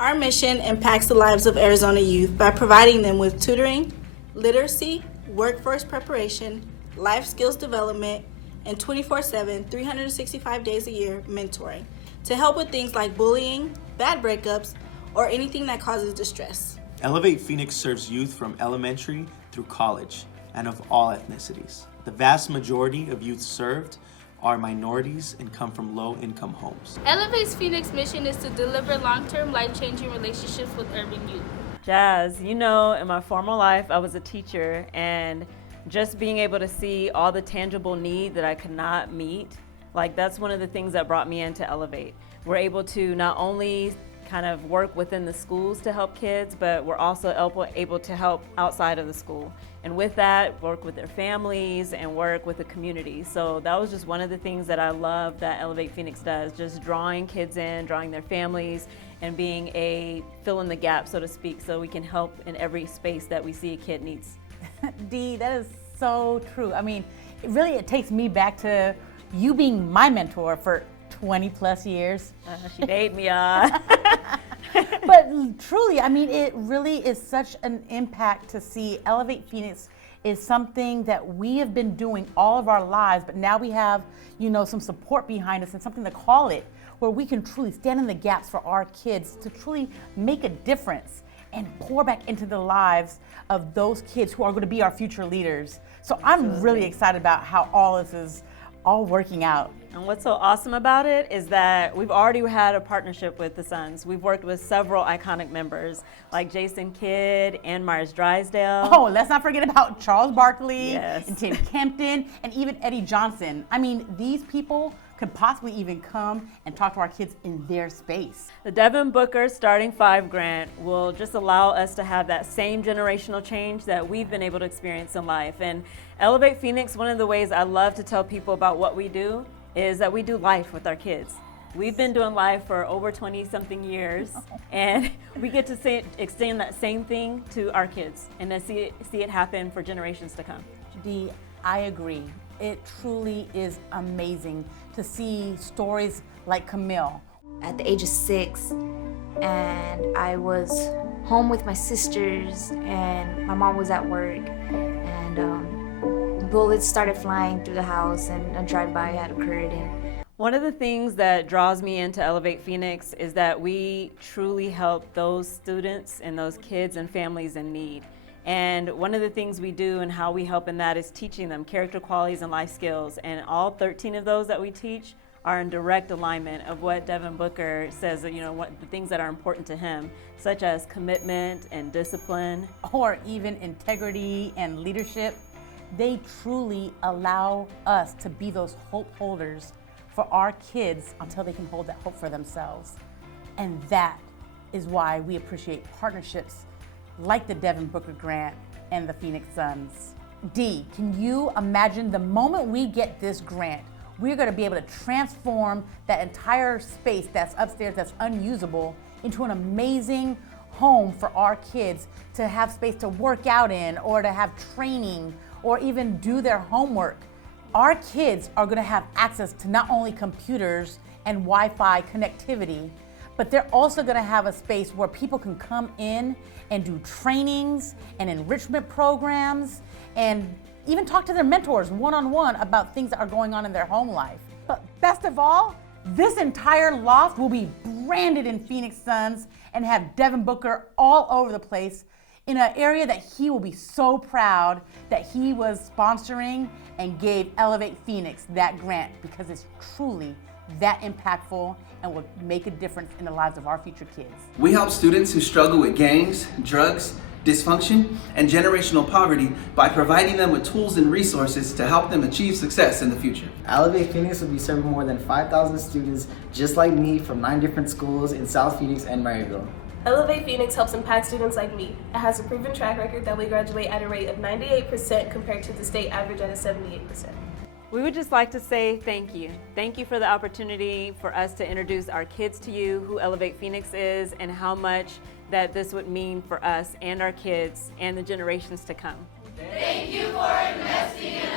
Our mission impacts the lives of Arizona youth by providing them with tutoring, literacy, workforce preparation, life skills development, and 24/7, 365 days a year mentoring to help with things like bullying, bad breakups, or anything that causes distress. Elevate Phoenix serves youth from elementary through college and of all ethnicities. The vast majority of youth served are minorities and come from low-income homes. Elevate's Phoenix mission is to deliver long-term, life-changing relationships with urban youth. Jazz, you know, in my former life, I was a teacher, and just being able to see all the tangible need that I could not meet, like that's one of the things that brought me into Elevate. We're able to not only kind of work within the schools to help kids, but we're also able to help outside of the school. And with that, work with their families and work with the community. So that was just one of the things that I love that Elevate Phoenix does, just drawing kids in, drawing their families, and being a fill in the gap, so to speak, so we can help in every space that we see a kid needs. Dee, that is so true. I mean, it takes me back to you being my mentor for 20 plus years. She dated me, But truly, I mean, it really is such an impact to see Elevate Phoenix is something that we have been doing all of our lives, but now we have, you know, some support behind us and something to call it, where we can truly stand in the gaps for our kids to truly make a difference and pour back into the lives of those kids who are going to be our future leaders. So I'm really excited about how all this is all working out. And what's so awesome about it is that we've already had a partnership with the Suns. We've worked with several iconic members like Jason Kidd and Myers Drysdale. Oh, let's not forget about Charles Barkley Yes. and Tim Kempton and even Eddie Johnson. I mean, these people could possibly even come and talk to our kids in their space. The Devin Booker Starting Five grant will just allow us to have that same generational change that we've been able to experience in life. And Elevate Phoenix, one of the ways I love to tell people about what we do is that we do life with our kids. We've been doing life for over 20-something years, and we get to extend that same thing to our kids and then see it happen for generations to come. Dee, I agree. It truly is amazing to see stories like Camille. At the age of 6, and I was home with my sisters, and my mom was at work, and bullets started flying through the house, and a drive-by had occurred. And one of the things that draws me into Elevate Phoenix is that we truly help those students and those kids and families in need. And one of the things we do and how we help in that is teaching them character qualities and life skills. And all 13 of those that we teach are in direct alignment of what Devin Booker says, you know, what the things that are important to him, such as commitment and discipline. Or even integrity and leadership. They truly allow us to be those hope holders for our kids until they can hold that hope for themselves. And that is why we appreciate partnerships like the Devin Booker Grant and the Phoenix Suns. Dee, can you imagine the moment we get this grant, we're going to be able to transform that entire space that's upstairs that's unusable into an amazing home for our kids to have space to work out in or to have training or even do their homework. Our kids are going to have access to not only computers and Wi-Fi connectivity, but they're also going to have a space where people can come in and do trainings and enrichment programs and even talk to their mentors one-on-one about things that are going on in their home life. But best of all, this entire loft will be branded in Phoenix Suns and have Devin Booker all over the place in an area that he will be so proud that he was sponsoring and gave Elevate Phoenix that grant, because it's truly that impactful and will make a difference in the lives of our future kids. We help students who struggle with gangs, drugs, dysfunction, and generational poverty by providing them with tools and resources to help them achieve success in the future. Elevate Phoenix will be serving more than 5,000 students just like me from 9 different schools in South Phoenix and Maryville. Elevate Phoenix helps impact students like me. It has a proven track record that we graduate at a rate of 98% compared to the state average at a 78%. We would just like to say thank you. Thank you for the opportunity for us to introduce our kids to you, who Elevate Phoenix is, and how much that this would mean for us and our kids and the generations to come. Thank you for investing in